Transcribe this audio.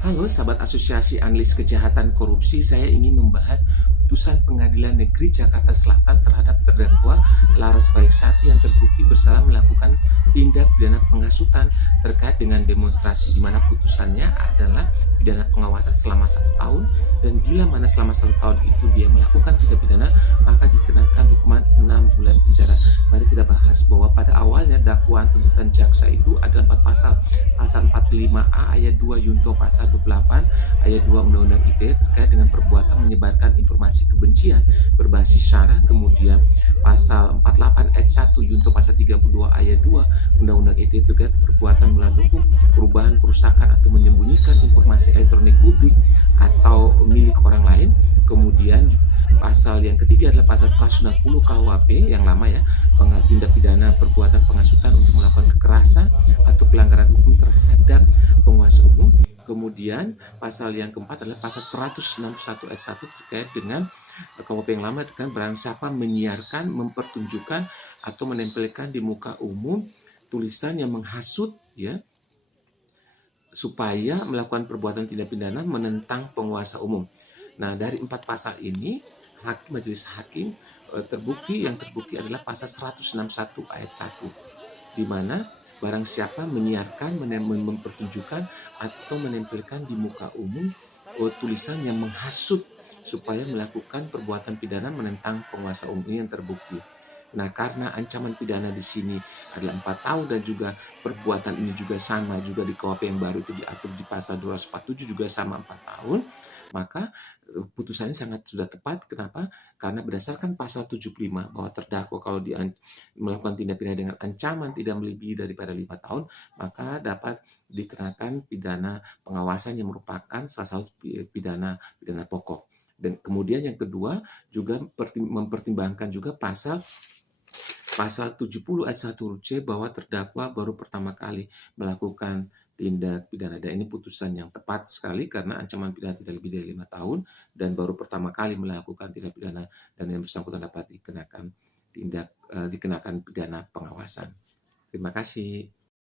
Halo sahabat Asosiasi Analis Kejahatan Korupsi, saya ingin membahas putusan Pengadilan Negeri Jakarta Selatan terhadap terdakwa Laras Faisal yang terbukti bersalah melakukan tindak pidana penghasutan terkait dengan demonstrasi, di mana putusannya adalah pidana pengawasan selama 1 tahun, dan bila mana selama 1 tahun itu dia melakukan tindak pidana, maka dikenakan hukuman 6 bulan penjara. Mari kita bahas bahwa pada awalnya dakwaan tuntutan jaksa itu ada 4 pasal. Pasal 45A ayat 2 Yunto pasal 28 ayat 2 Undang-Undang ITE terkait dengan perbuatan menyebarkan informasi kebencian berbasis syara. Kemudian pasal 48 ayat 1 Yunto pasal 32 ayat 2 Undang-Undang ITE terkait perbuatan melakukan perubahan, perusakan atau menyembunyikan informasi elektronik publik atau milik orang lain. Kemudian pasal yang ketiga adalah pasal 160 KUHP yang lama ya, tindak pidana perbuatan penghasutan untuk melakukan kekerasan atau pelanggaran hukum terhadap penguasa umum. Kemudian pasal yang keempat adalah pasal 161 ayat 1 terkait dengan KUHP yang lama, dengan barang siapa menyiarkan, mempertunjukkan atau menempelkan di muka umum tulisan yang menghasut ya, supaya melakukan perbuatan tindak pidana menentang penguasa umum. Nah, dari 4 pasal ini, majelis hakim yang terbukti adalah pasal 161 ayat 1, di mana barang siapa menyiarkan, mempertunjukkan atau menempelkan di muka umum tulisan yang menghasut supaya melakukan perbuatan pidana menentang penguasa umum, ini yang terbukti. Nah, karena ancaman pidana di sini adalah 4 tahun dan juga perbuatan ini juga sama juga di KUHP yang baru itu diatur di pasal 247 juga sama 4 tahun, maka putusannya sangat sudah tepat. Kenapa? Karena berdasarkan pasal 75 bahwa terdakwa kalau melakukan tindak pidana dengan ancaman tidak melebihi daripada 5 tahun, maka dapat dikenakan pidana pengawasan yang merupakan salah satu pidana pokok. Dan kemudian yang kedua juga mempertimbangkan juga pasal 70 ayat 1 C bahwa terdakwa baru pertama kali melakukan tindak pidana, dan ini putusan yang tepat sekali karena ancaman pidana tidak lebih dari 5 tahun dan baru pertama kali melakukan tindak pidana, dan yang bersangkutan dapat dikenakan pidana pengawasan. Terima kasih.